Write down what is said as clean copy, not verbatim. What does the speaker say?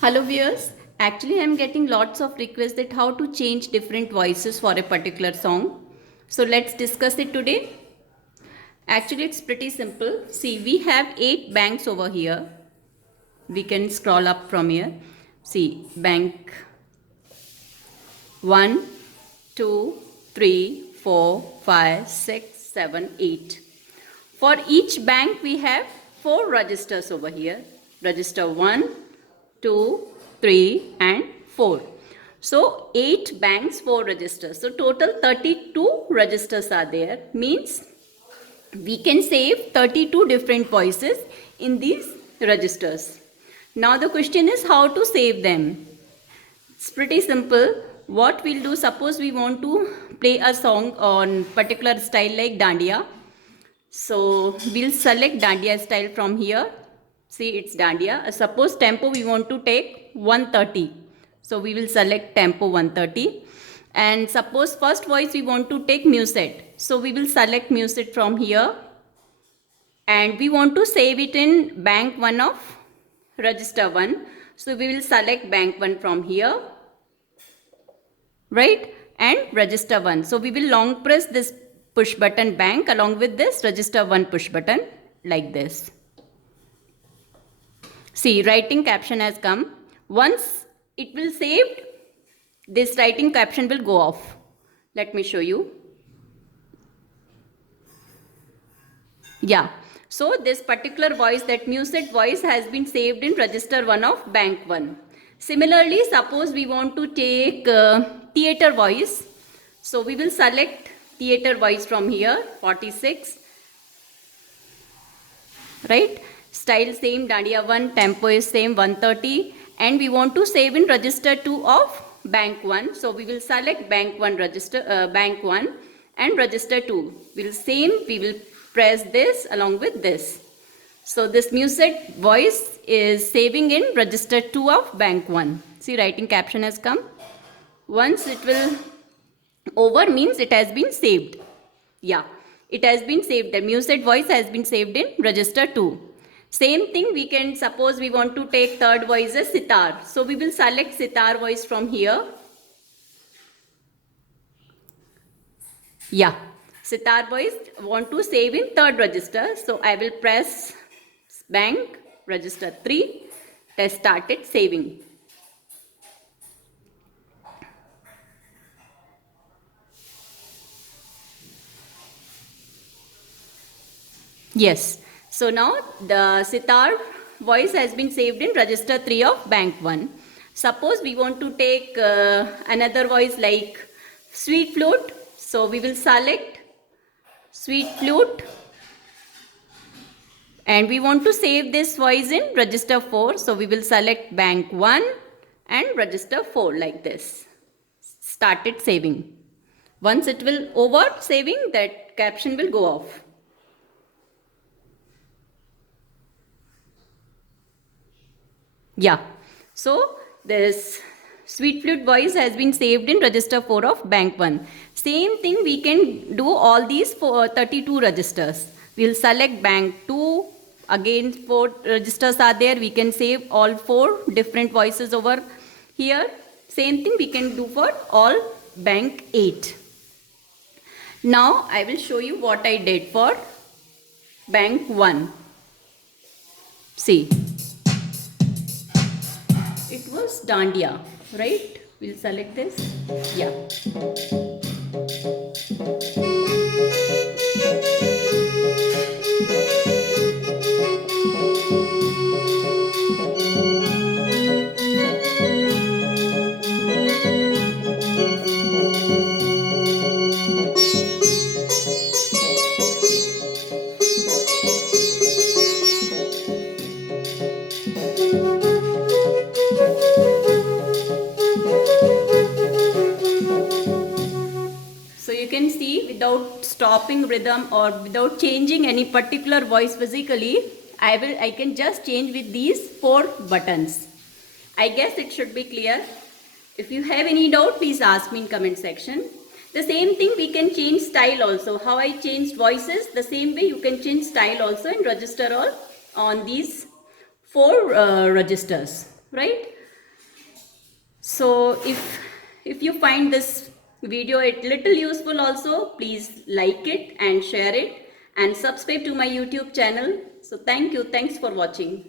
Hello viewers, actually I am getting lots of requests that how to change different voices for a particular song. So let's discuss it today. Actually it's pretty simple. See, we have 8 banks over here. We can scroll up from here. See, bank 1, 2, 3, 4, 5, 6, 7, 8. For each bank we have 4 registers over here. Register 1, 2, 3 and 4. So 8 banks, 4 registers. So total 32 registers are there. Means we can save 32 different voices in these registers. Now the question is how to save them. It's pretty simple. What we'll do, suppose we want to play a song on particular style like Dandiya. So we'll select Dandiya style from here. See, it's Dandiya. Suppose tempo we want to take 130. So we will select tempo 130. And suppose first voice we want to take muset. So we will select muset from here. And we want to save it in bank 1 of register 1. So we will select bank 1 from here. Right? And register 1. So we will long press this push button bank along with this register 1 push button like this. See, writing caption has come. Once it will saved, this writing caption will go off. Let me show you. Yeah. So this particular voice, that muset voice has been saved in register 1 of bank 1. Similarly, suppose we want to take theater voice. So we will select theater voice from here, 46. Right? Style same, Dandiya 1, tempo is same, 130. And we want to save in register 2 of bank 1. So we will select bank 1 register, bank 1 and register 2. We will press this along with this. So this muset voice is saving in register 2 of bank 1. See, writing caption has come. Once it will over means it has been saved. Yeah, it has been saved. The muset voice has been saved in register 2. Same thing we can, suppose we want to take third voice as sitar. So we will select sitar voice from here. Yeah, sitar voice want to save in third register. So I will press bank register 3. Test started saving. Yes. So now the sitar voice has been saved in register 3 of bank 1. Suppose we want to take another voice like sweet flute. So we will select sweet flute. And we want to save this voice in register 4. So we will select bank 1 and register 4 like this. Started saving. Once it will over saving, that caption will go off. Yeah. So this sweet flute voice has been saved in register 4 of bank 1. Same thing we can do all these 32 registers. We will select bank 2. Again 4 registers are there. We can save all 4 different voices over here. Same thing we can do for all bank 8. Now I will show you what I did for bank 1. See. It was Dandiya, right? We'll select this. Yeah. So you can see without stopping rhythm or without changing any particular voice physically, I can just change with these 4 buttons. I guess it should be clear. If you have any doubt, please ask me in comment section. The same thing we can change style also. How I changed voices, the same way you can change style also and register all on these 4 registers, right? So if you find this video a little useful also, please like it and share it and subscribe to my YouTube channel. So thank you. Thanks for watching.